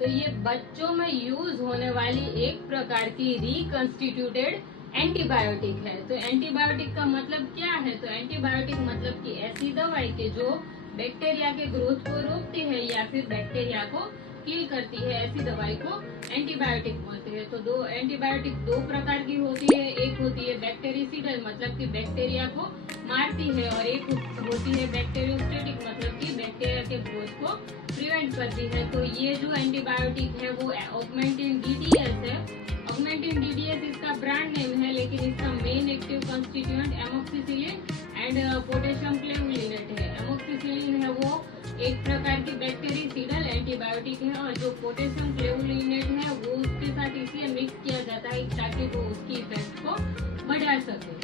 तो ये बच्चों में यूज होने वाली एक प्रकार की रिकंस्टिट्यूटेड एंटीबायोटिक है। तो एंटीबायोटिक का मतलब क्या है? तो एंटीबायोटिक मतलब कि ऐसी दवाई के जो बैक्टीरिया के ग्रोथ को रोकती है या फिर बैक्टीरिया को किल करती है, ऐसी दवाई को एंटीबायोटिक बोलते हैं। तो एंटीबायोटिक दो प्रकार की होती है। एक होती है बैक्टीरियासिडल मतलब कि बैक्टीरिया को मारती है, और एक होती है बैक्टीरियोस्टेटिक मतलब कि बैक्टीरिया के ग्रोथ को प्रिवेंट करती है। तो ये जो एंटीबायोटिक है वो ऑगमेंटिन डीडीएस है। ऑगमेंटिन डीडीएस इसका ब्रांड नेम है, लेकिन इसका main active constituent amoxicillin and potassium clavulanate है। एमोक्सिसिलिन है वो एक प्रकार की बैक्टीरियासिडल एंटीबायोटिक है, और जो पोटेशियम क्लेवुलिनेट है वो उसके साथ इसलिए मिक्स किया जाता है ताकि वो उसकी इफेक्ट को बढ़ा सके।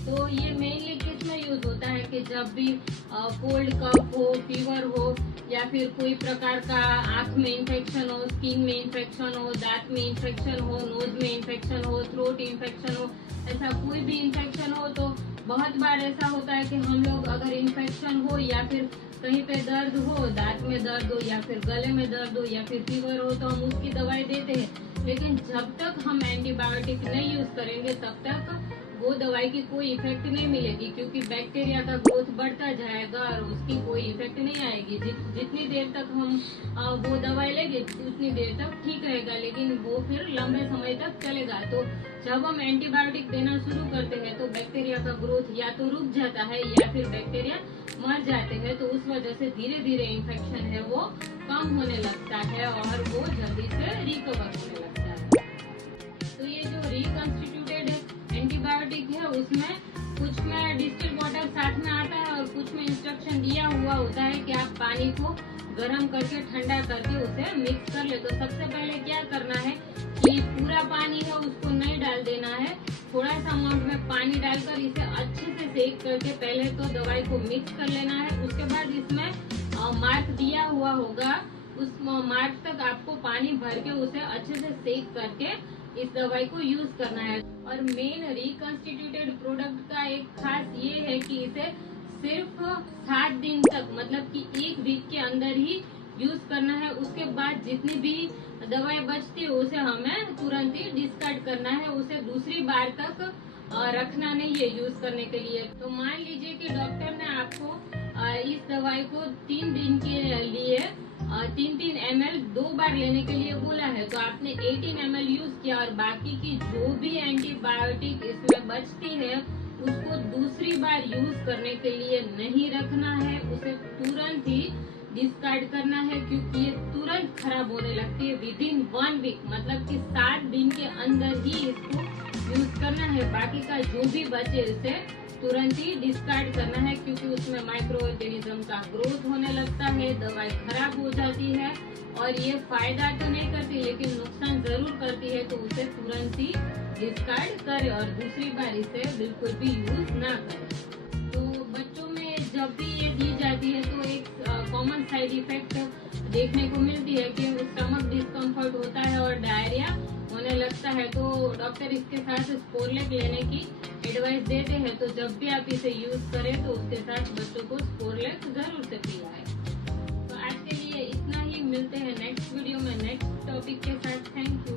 तो ये मेनली किस में यूज होता है कि जब भी कोल्ड कफ हो, फीवर हो, या फिर कोई प्रकार का आंख में इन्फेक्शन हो, स्किन में इन्फेक्शन हो, दांत में इन्फेक्शन हो, नोज में इन्फेक्शन हो, थ्रोट इन्फेक्शन हो, ऐसा कोई भी इन्फेक्शन हो, तो बहुत बार ऐसा होता है कि हम लोग अगर इन्फेक्शन हो या फिर कहीं पे दर्द हो, दांत में दर्द हो या फिर गले में दर्द हो या फिर फीवर हो, तो हम उसकी दवाई देते हैं। लेकिन जब तक हम एंटीबायोटिक नहीं यूज करेंगे तब तक वो दवाई की कोई इफेक्ट नहीं मिलेगी, क्योंकि बैक्टीरिया का ग्रोथ बढ़ता जाएगा और उसकी कोई इफेक्ट नहीं आएगी। जितनी देर तक हम वो दवाई लेंगे उतनी देर तक ठीक रहेगा, लेकिन वो फिर लंबे समय तक चलेगा। तो जब हम एंटीबायोटिक देना शुरू करते हैं तो बैक्टीरिया का ग्रोथ या तो रुक जाता है या फिर बैक्टीरिया मर जाते हैं। तो उस वजह से धीरे धीरे इन्फेक्शन है वो कम होने लगता है और वो जल्दी से रिकवर होने लगता है। तो ये जो रिकंस्टिट्यूटेड एंटीबायोटिक है उसमें कुछ में डिस्टिल वाटर साथ में आता है और कुछ में इंस्ट्रक्शन दिया हुआ होता है कि आप पानी को गर्म करके ठंडा करके उसे मिक्स कर ले। तो सबसे पहले क्या करना है कि पूरा पानी है उसको नहीं डाल देना है, थोड़ा सा अमाउंट में पानी डालकर इसे अच्छे से सेक करके पहले तो दवाई को मिक्स कर लेना है। उसके बाद इसमें मार्क दिया हुआ होगा, उस मार्क तक आपको पानी भर के उसे अच्छे से सेक करके इस दवाई को यूज करना है। और मेन रिकंस्टिट्यूटेड प्रोडक्ट का एक खास ये है कि इसे सिर्फ 7 दिन तक मतलब कि 1 वीक के अंदर ही यूज करना है। उसके बाद जितनी भी दवाई बचती है उसे हमें तुरंत ही डिस्कार्ड करना है, उसे दूसरी बार तक रखना नहीं है यूज करने के लिए। तो मान लीजिए कि डॉक्टर ने आपको इस दवाई को 3 दिन के लिए 3-3 ml 2 बार लेने के लिए बोला है, तो आपने 18 ml यूज किया और बाकी की जो भी एंटीबायोटिक इसमें बचती है उसको दूसरी बार यूज करने के लिए नहीं रखना है, उसे तुरंत ही डिस्कार्ड करना है, क्योंकि ये तुरंत खराब होने लगती है विदिन 1 वीक मतलब कि 7 दिन के अंदर ही इसको यूज करना है। बाकी का जो भी बचे उसे तुरंत ही डिस्कार्ड करना है, क्योंकि उसमें माइक्रो ऑर्गेनिज्म का ग्रोथ होने लगता है, दवाई खराब हो जाती है और ये फायदा तो नहीं करती लेकिन नुकसान जरूर करती है। तो उसे तुरंत ही डिस्कार्ड करें और दूसरी बार इसे बिल्कुल भी यूज ना करें। तो बच्चों में जब भी ये दी जाती है तो एक कॉमन साइड इफेक्ट देखने को मिलती है कि स्टमक डिस्कम्फर्ट होता है और डायरिया होने लगता है। तो डॉक्टर इसके साथ स्पोरलेक लेने की एडवाइस देते हैं। तो जब भी आप इसे यूज करें तो उसके साथ बच्चों को स्पोरलेक जरूर से पिलाएं। तो आज के लिए इतना ही, मिलते हैं नेक्स्ट वीडियो में नेक्स्ट टॉपिक के साथ। Thank you.